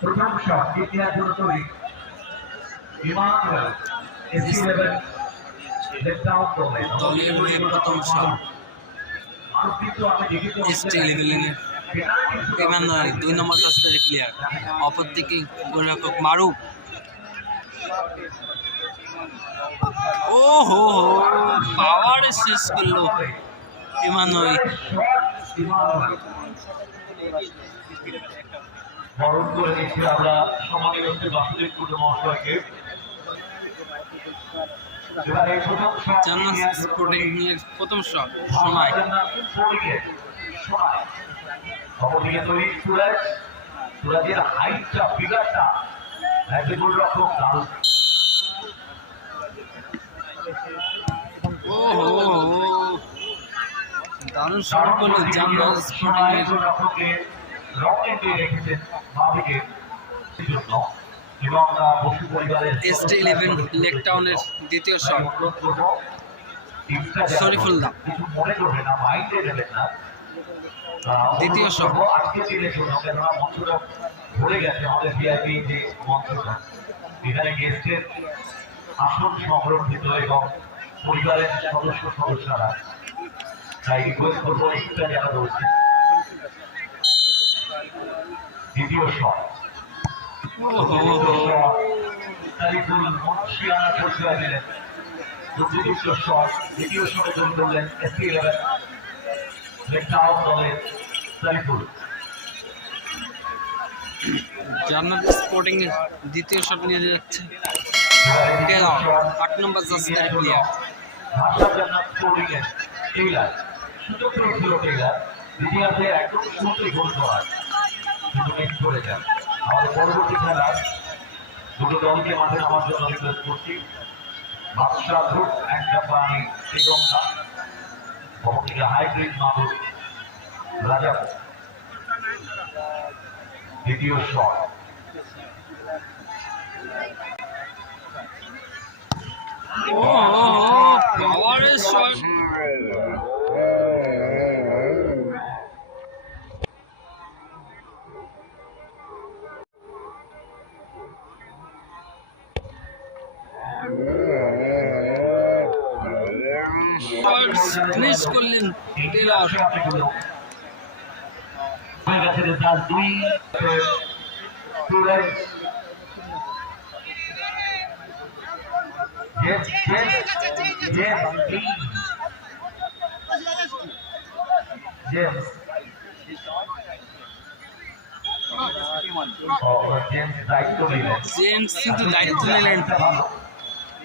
প্রথম শট ইতিহাস Emmanuel AC eleven দলের হয়ে প্রথম শট ইমানুয়াল দুই নম্বর কাস্টের প্লেয়ার অপর দিকে গোলরক্ষক মারুফ ও হো হো পাওয়ারে শেষ করল ইমানুয়াল। বরণ করে আমরা সম্মানীয় শ্রী বাসুদেব মহাশয়কে। জান্নাত স্পোর্টিং। এর প্রথম শট সময় অপরদিকে তৈরি সুরাজ সুরাজের হাইটটা ফিগারটা একটি গোলরক্ষক দারুণ দারুণ শট করল জান্নাত স্পোর্টিং এর দিয়ে রেখেছেন বাবিকে এসটি ইলেভেন লেক টাউনের দ্বিতীয় শট। মনে না আহ, দ্বিতীয় শট। ভরে গেছে আমাদের ভিআইপি যে মঞ্চটা। এখানে গেস্টের আসন সংরক্ষিত এবং পরিবারের সদস্য সদস্যরা। তাই রিকোয়েস্ট করব একটা যারা রয়েছে। দ্বিতীয় শট। দিলেন দ্বিতীয় শট গোল করলেন ইলেভেন লেকটাউন দলের তারিকুল জান্নাত স্পোর্টিং এর দ্বিতীয় শট নিয়ে যাচ্ছে। আট নম্বর জার্সির প্লেয়ার ভাষা জান্নাত সুযোগ পেয়েছিল টেইলার। ইতিহাসে একদম শুরুতেই গোল করার। করে যান। পরবর্তী খেলা দুটো দলকে মাঠে জন্য করছি শ্রীগঙ্গা অপরদিকে হাইব্রিড মাদুর রাজাপুর দ্বিতীয় শট ও পাওয়ারের শট ফিনিশ করলেন টেলর হয়ে গেছে রেজাল্ট জেমস ও, জেমস দায়িত্ব জেমস কিন্তু দায়িত্ব নিলেন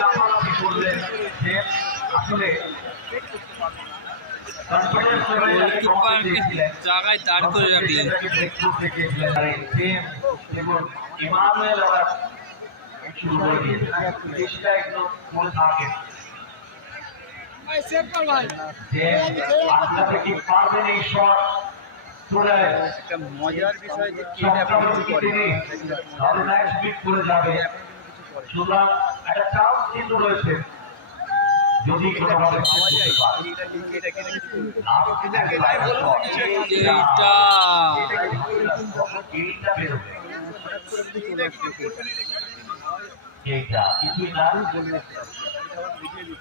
লাফালাফি করলেন যে আসলে কনফিডেন্স লেভেল গোলকিপারকে জায়গায় দাঁড় করে রাখলেন। শুরু করে দিয়েছে চেষ্টা মনে থাকে। মজার বিষয় যে কে করে। যাবে। সুতরাং একটা কিন্তু রয়েছে। যদি কোনোভাবে এইটা কিছুই না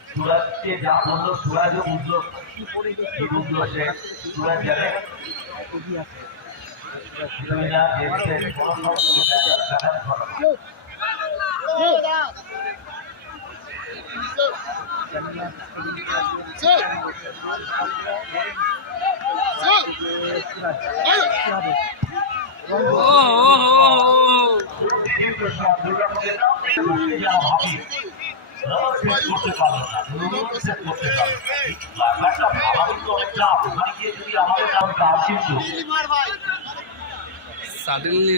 সুরাজকে যা বলল সুরাজও বুঝলো। কি বুঝলো সে? সুরাজ জানে। কিছুই না সাডেনলি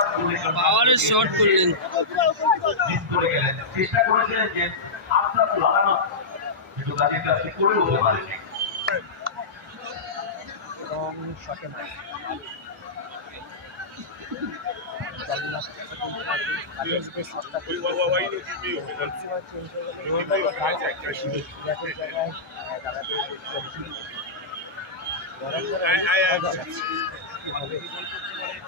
পাওয়ারের শট করলেন চেষ্টা করেছিলেন যে হাতটা লাগানো কিন্তু কাজের করে উঠতে পারেনি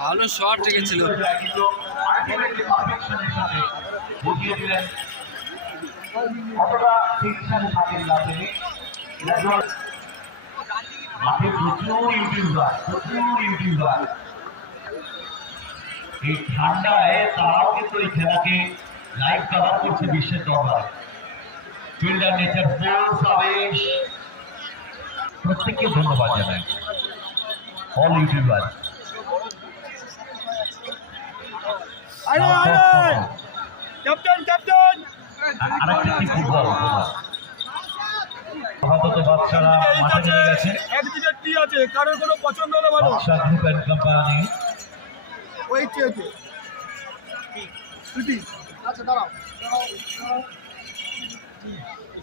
ভালো শট রেখেছিল এই ঠান্ডায় তারাও কিন্তু এই খেলাকে লাইভ কভার করছে বিশ্বের দরবারে ফিল্ডার নেচার ফোর্স আবেশ। প্রত্যেককে ধন্যবাদ জানাই। অল ইউটিউবার ক্যাপ্টেন ক্যাপ্টেন আরেকটা কি ফুটবল আপাতত বাচ্চারা মাঠে নেমে গেছে। একদিকে টি আছে। কারোর কোনো পছন্দ হলে বলো। বাচ্চা গ্রুপ অ্যান্ড কোম্পানি ওই টি আছে। আচ্ছা দাঁড়াও।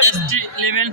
ST level